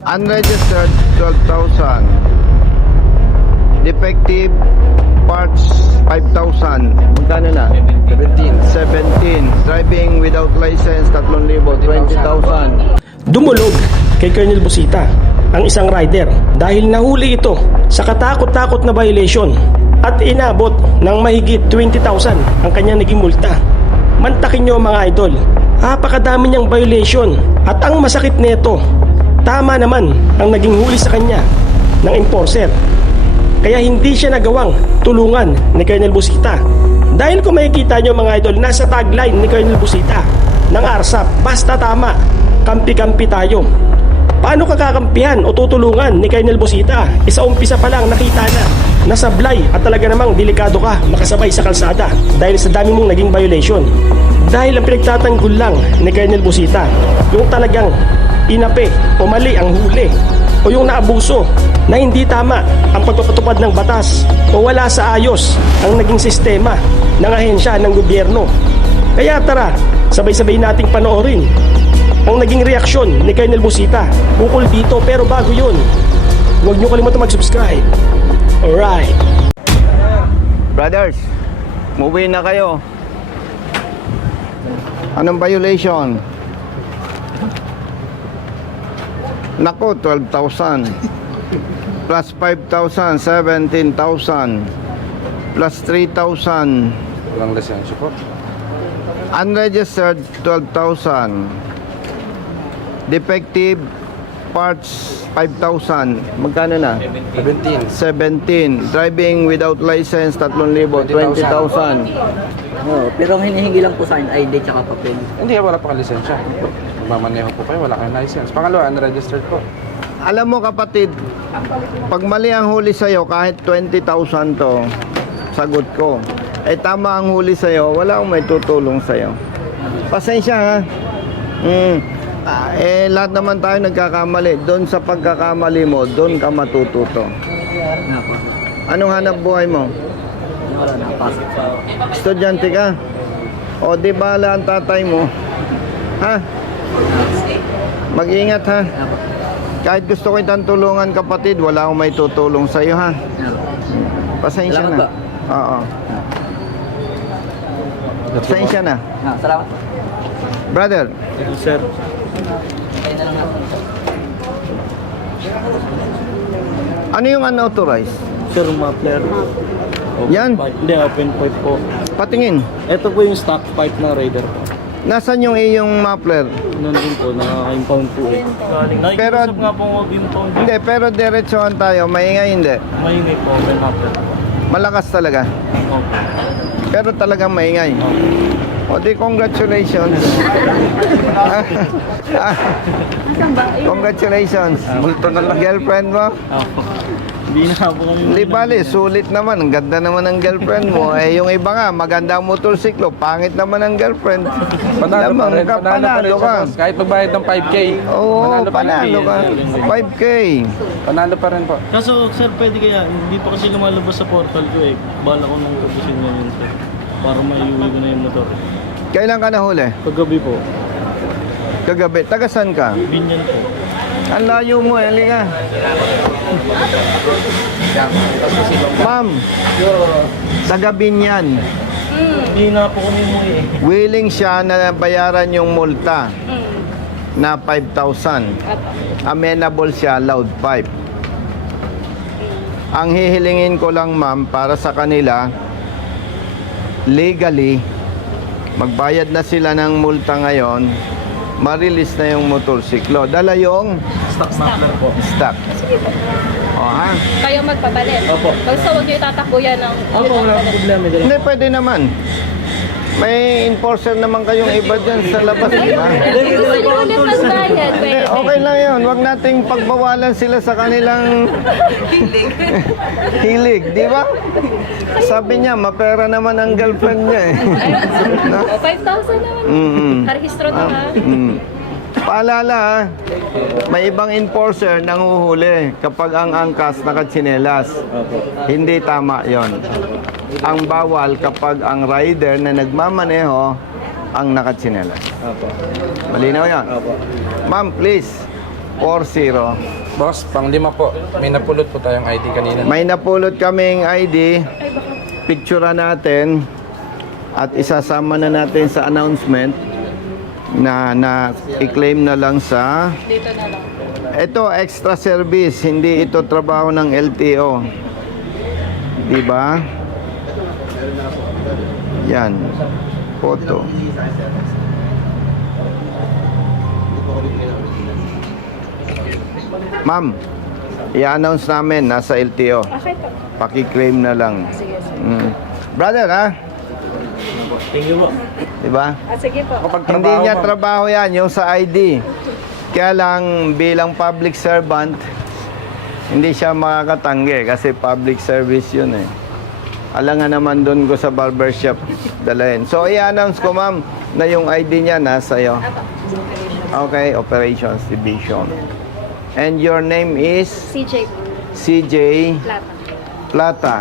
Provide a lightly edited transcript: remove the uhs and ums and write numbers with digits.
Unregistered, 12,000. Defective parts, 5,000. Magkano na? 17. Driving without license, 3,000. 20,000. Dumulog kay Colonel Busita ang isang rider dahil nahuli ito sa katakot-takot na violation at inabot ng mahigit 20,000 ang kanyang naging multa. Mantakin nyo mga idol, napakadami niyang violation at ang masakit nito, tama naman ang naging huli sa kanya ng enforcer. Kaya hindi siya nagawang tulungan ni Colonel Busita. Dahil kung makikita nyo mga idol, nasa tagline ni Colonel Busita ng ARSAP, basta tama, kampi-kampi tayo. Paano kakakampihan o tutulungan ni Colonel Busita? Isa umpisa pa lang nakita na nasablay at talaga namang delikado ka makasabay sa kalsada dahil sa dami mong naging violation. Dahil ang pinagtatanggol lang ni Colonel Busita, yung talagang inape o mali ang huli o yung naabuso na hindi tama ang pagpapatupad ng batas o wala sa ayos ang naging sistema ng ahensya ng gobyerno. Kaya tara, sabay-sabay nating panoorin ang naging reaksyon ni Colonel Busita ukol dito. Pero bago yun, huwag nyo kalimutan mag-subscribe. Alright. Brothers, move na kayo. Anong violation? Nako, 12,000. Plus 5,000, 17,000. Plus 3,000. Walang lisensya po. Unregistered, 12,000. Defective parts, 5,000. Magkano na? 17. Driving without license, 3,000. 20,000. Oo, pero ang hinihingi lang po sa akin ID tsaka papel. Hindi, wala pa kang lisensya. Magmamaneho po kayo, wala kayong license. Pangalawa, unregistered po. Alam mo kapatid, pag mali ang huli sa'yo, kahit 20,000 to, sagot ko. Eh tama ang huli sa'yo, wala akong may tutulong sa'yo. Pasensya ha. Lahat naman tayo nagkakamali. Doon sa pagkakamali mo, doon ka matututo. Nga po. Anong hanap buhay mo? Wala na, pasok sa... Estudyante ka? O di bala ang tatay mo? Ha? Mag-ingat ha. Nga po. Kahit gusto ko itang tulungan kapatid, wala akong may tutulong sa iyo ha. Nga po. Pasensya Salamat na. ba? Oo. Pasensya na. Nga, salamat po. Brother, Sir, Kayo na lang nga. ano yung unauthorized? Sir, muffler. Yan. Hindi, open pipe po. Patingin. Ito po yung stock pipe ng Raider po. Nasaan yung iyong muffler? Nandun po, nakaka-impound po eh. Pero- Nakikiusap nga po mag-impound. Hindi, pero diretsohan tayo. Maingay hindi. Maingay po, may muffler. Malakas talaga. Okay. Pero talagang maingay. O di congratulations. Congratulations. Multo na lang. Girlfriend mo? Opo. Hindi na po kami. Di bali, sulit naman. Ang ganda naman ng girlfriend mo. Eh, yung iba nga, maganda ang motorsiklo. Pangit naman ang girlfriend. Panalo pa rin. Lamang ka, Panalo pa rin panalo siya, ka. boss. Kahit magbayad ng 5K. Oo, pa rin. panalo ka. 5K. Panalo pa rin po. Kaso sir, pwede kaya, hindi pa kasi lumalabas sa portal ko eh. Bala ko nang tapusin ngayon sir. Para maiuwi ko na yung motor. Kailan ka nahuli? Paggabi po, Kagabi. Tagasan ka? binyan po. Ang layo mo, Eli ka. Ma'am, taga Binyan. Hindi na po kami umuwi eh. Willing siya na bayaran yung multa na 5,000. Amenable siya, loud 5. Ang hihilingin ko lang ma'am para sa kanila, legally, magbayad na sila ng multa ngayon, ma-release na yung motorsiklo. Dala yung Stock muffler po. stock. O ha? Kayo magpapalit. Opo. Basta huwag niyo itatakbo yan ng... Opo, wala akong problema. Hindi, pwede naman. May enforcer naman kayong iba dyan sa labas, di ba? Gusto niyo ulit magbayad, Hindi, pwede. okay lang yun. Huwag nating pagbawalan sila sa kanilang hilig, di ba? Sabi niya, mapera naman ang girlfriend niya eh. No? O, 5,000 naman. Mm-mm. Karehistro na ha. Paalala ha, may ibang enforcer nanguhuli kapag ang angkas nakatsinelas. Hindi tama yon. Ang bawal kapag ang rider na nagmamaneho ang nakatsinelas. Malinaw yan? Ma'am, please. Boss, pang-5 po. May napulot po tayong ID kanina. May napulot kaming ID. Picture natin at isasama na natin sa announcement na i-claim na lang sa Dito na lang. ito extra service, hindi ito trabaho ng LTO. Diba? Yan. Photo. Ma'am, i-announce namin nasa LTO. Okay po. Paki-claim na lang. Sige, sige. Brother, ha? Thank you po. Diba? Sige po. Kapag Hindi trabaho, niya ma'am. trabaho yan, yung sa ID. Kaya lang bilang public servant, hindi siya makakatanggi kasi public service yun eh. Alangan naman doon ko sa barbershop dalahin. So i-announce ko ma'am na yung ID niya nasa iyo. Okay, Operations Division. And your name is CJ CJ Plata. Plata.